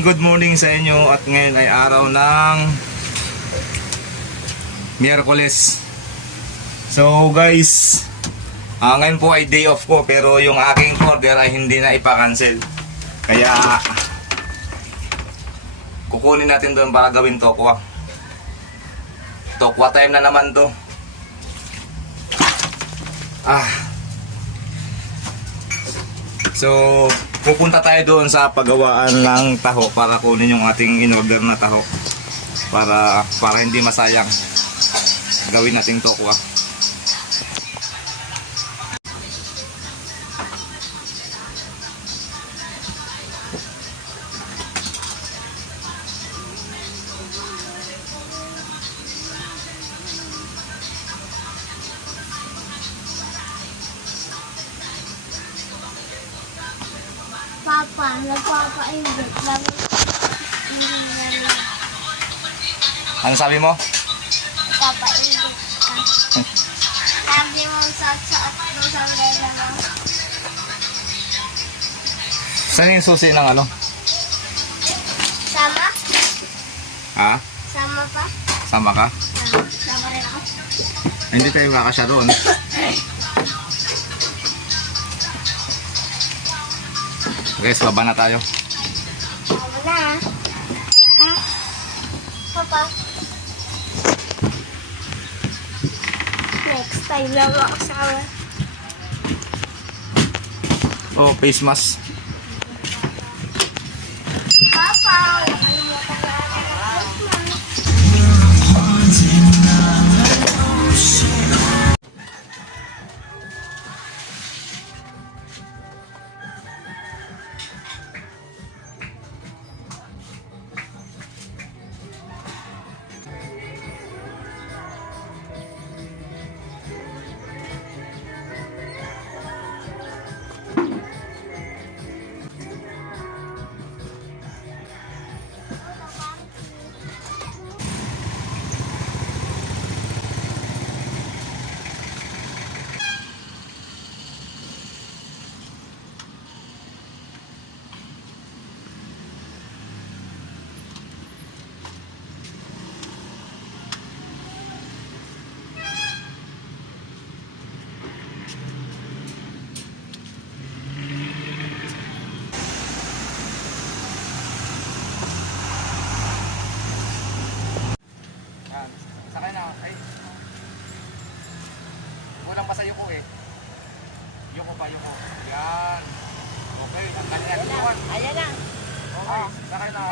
good morning sa inyo at ngayon ay araw ng Miyerkules. So guys, ngayon po ay day off ko pero yung aking order ay hindi na ipa-cancel. Kaya kukunin natin doon para gawin tokwa. Tokwa time na naman to. So pupunta tayo doon sa paggawaan ng taho para kunin yung ating in-order na taho para hindi masayang. Gawin nating tokwa. Papa, nagpapainit lang. Ano sabi mo? Nagpapainit ka. Sabi mo sa doon sa lega mo. Saan yung susi ng ano? Sama? Ha? Sama pa? Sama ka? Sama rin ako. Hindi tayo kakasya doon. Guys, baba na tayo. Sama na. Ha? Papa? Next time lang ako sama. Oh, face mask. Papa, nakalimutan na ako ng Christmas. Sakay na. Ay. Kulang pa sa yuko eh. Yuko pa, yuko. Yan. Okay, ang kanya. Ayan na. Okay, sakay na.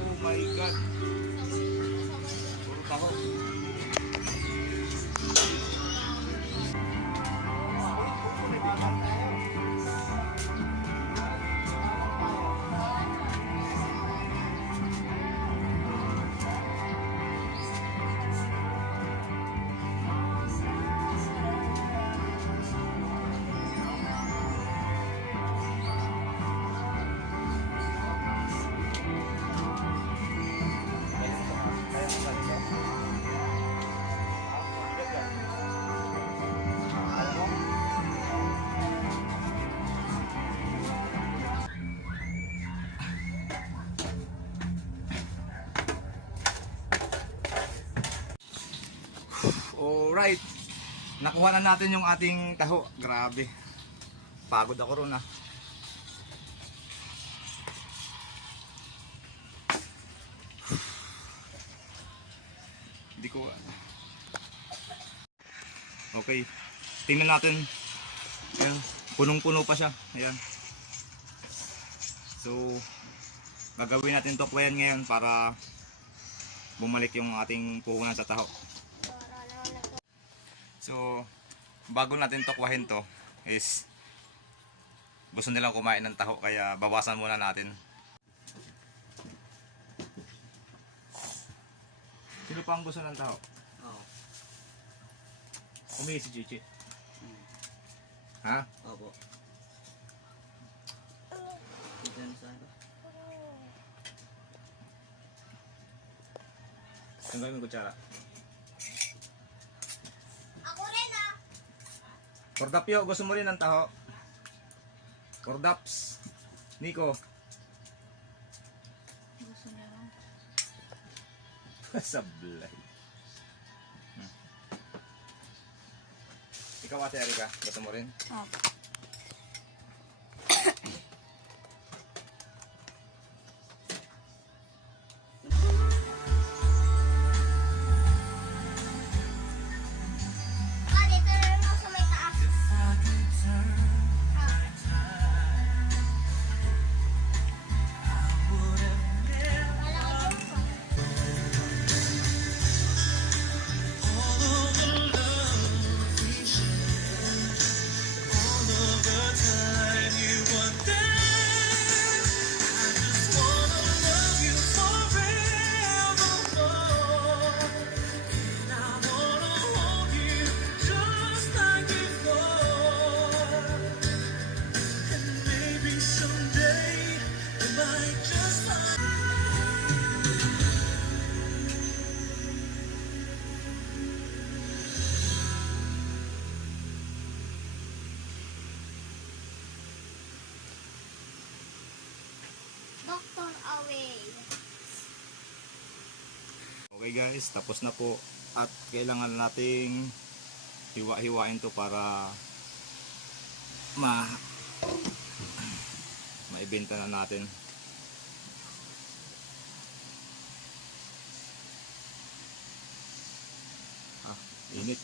Oh my God. Puro taho. Alright, nakuha na natin yung ating taho. Grabe, pagod ako ron ah. Hindi ko okay, tingnan natin. Ayan, punong-puno pa siya. Ayan. So gagawin natin tokwayan ngayon para bumalik yung ating puhunan sa taho. Para naman ako. So, bago natin tukwahin to is gusto nilang kumain ng taho kaya bawasan muna natin. Sino pa ang gusto ng taho? Oo. Umihi si Chichi. Ha? Opo. Dito na sa ano? Tanggalin mo yung kutsara. Ako rin ah. Kordapyo, gusto mo rin ng taho? Kordaps. Nico. Gusto niya lang. Sablay. Ikaw ate Erika, gusto mo rin? Opo. Ah, dito na lang ako sa may taas. Wala ka dyan. Doctor away. Okay guys, tapos na po at kailangan nating hiwa-hiwain to para maibenta na natin. Init.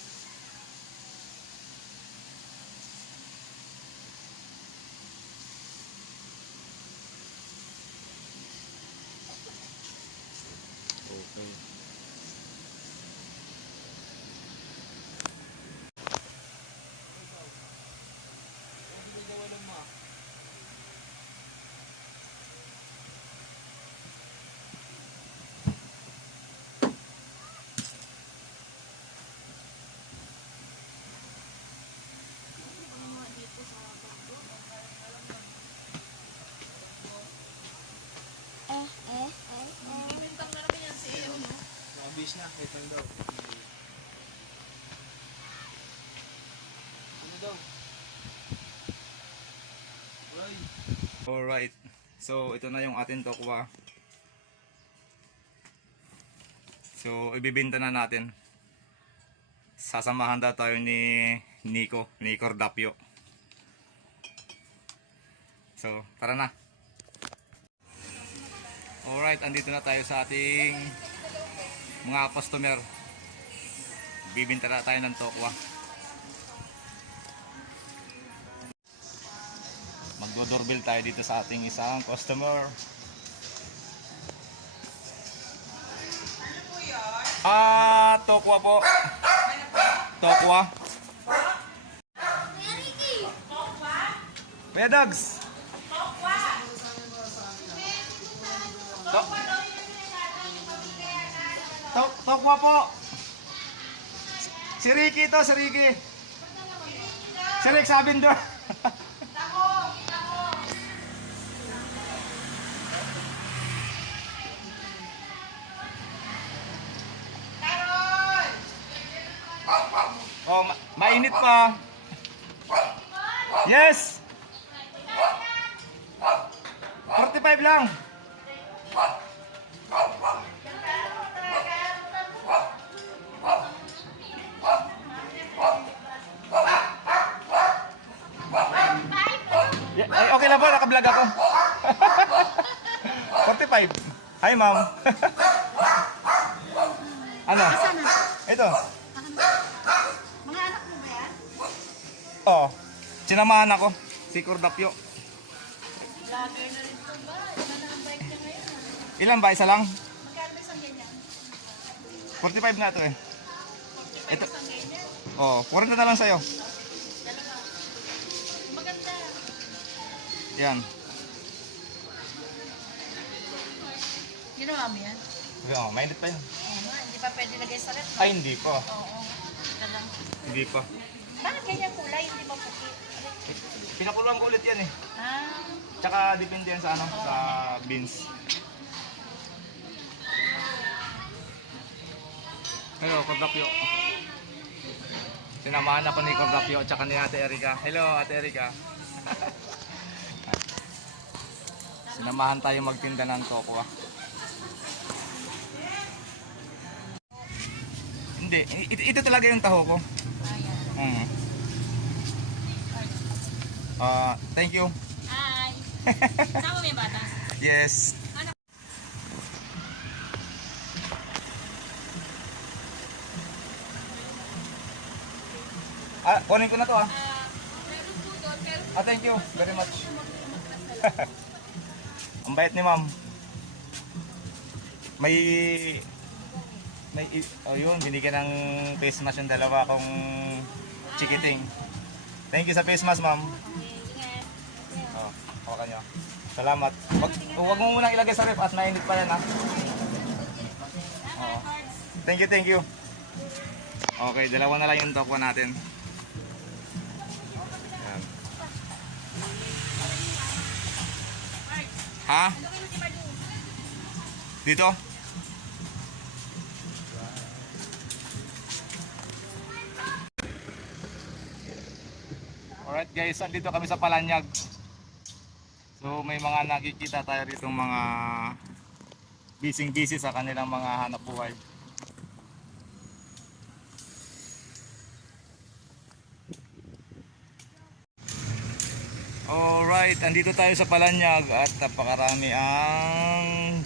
Okay. Bibintang na naman yan si iyo, no? Nakabis na. Wait lang daw. Ano daw? Uy. Alright. So, ito na yung ating tokwa. So, ibibinta na natin. Sasamahan daw tayo ni Nico, ni Kordapyo. So, tara na. Alright, andito na tayo sa ating mga customer. Bibinta na tayo ng tokwa. Magdodoorbell tayo dito sa ating isang customer. Tokwa po. Tokwa. Kuya Ricky. Kuya Dogs. Tokwa po. Si Ricky to, si Ricky. Si Rick Sabindor. Oh, mainit pa. Yes. 45 lang. Ay, okay lang po, naka-vlog ako. 45. Hi, ma'am. Ano? Ito. Mga anak mo ba yan? Oh, sinamahan ako. Si Kordapyo. Vlogger na rin ito ba? Ilan na ang bike niya ngayon? Ilan ba? Isa lang? Magkano ba isang ganyan? 45 na ito eh. 45 Ito. isang ganyan. Oh, 40 na lang sa'yo. Dalawa. Maganda. Yan. Ginawa mo yan? Oh, mainit pa yun. Oo nga, hindi pa pwede lagay sa ref. Ay, hindi pa. Oo. Ito lang. Hindi pa. Bakit ganyan kulay? Hindi ba puti? Pinakuluan ko ulit yan eh. Ah, Tsaka depende yan sa ano, sa beans. Hello, Kordapyo. Sinamahan ako ni Kordapyo at saka ni Ate Erika. Hello, Ate Erika. Sinamahan tayo magtinda ng tokwa. Hindi, ito talaga yung taho ko. ayan. Thank you. Hi! Kasama mo yung bata? Yes. Kunin ko na to ah. Meron po doon, pero Thank you very much. Ang bait ni ma'am. Yun, binigyan ng face mask yung dalawa kong chikiting. Thank you sa face mask, ma'am. Oh, hawakan nyo. Salamat. Huwag mo munang ilagay sa ref at mainit pa yan ha. Oo. Thank you, thank you. Okay, dalawa na lang yung tokwa natin. Ayan. Ha? Dito? Alright guys, andito kami sa Palanyag. So may mga nakikita tayo ditong mga busy sa kanilang mga hanap buhay. Alright, andito tayo sa Palanyag at napakarami ang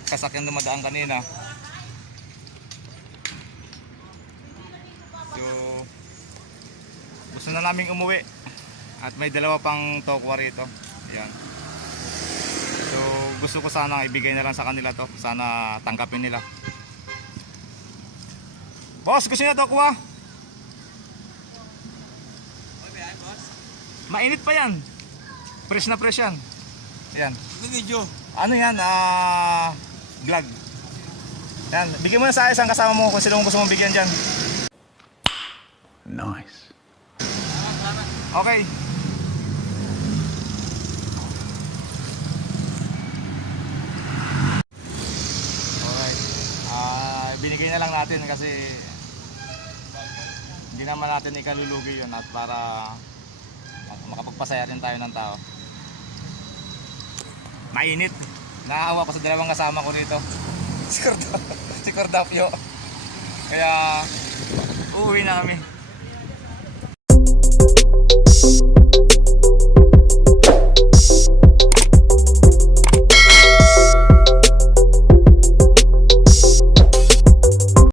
sasakyan dumadaan kanina. So gusto na naming umuwi at may dalawa pang tokwa rito. Yan. So gusto ko sana ibigay na lang sa kanila to. Sana tanggapin nila. Boss, gusto niyo tokwa? Mainit pa yan. Fresh na fresh yan. Yan. Video. Ano yan? Vlog. Yan. Bigyan mo na sa isang kasama mo kung sino gusto mong bigyan dyan. Nice. Okay. Alright. Binigay na lang natin kasi hindi naman natin ikalulugi yun at para makapagpasaya din tayo ng tao. Mainit. Naawa ko sa dalawang kasama ko dito. Si Cordapio. Kaya uuwi na kami.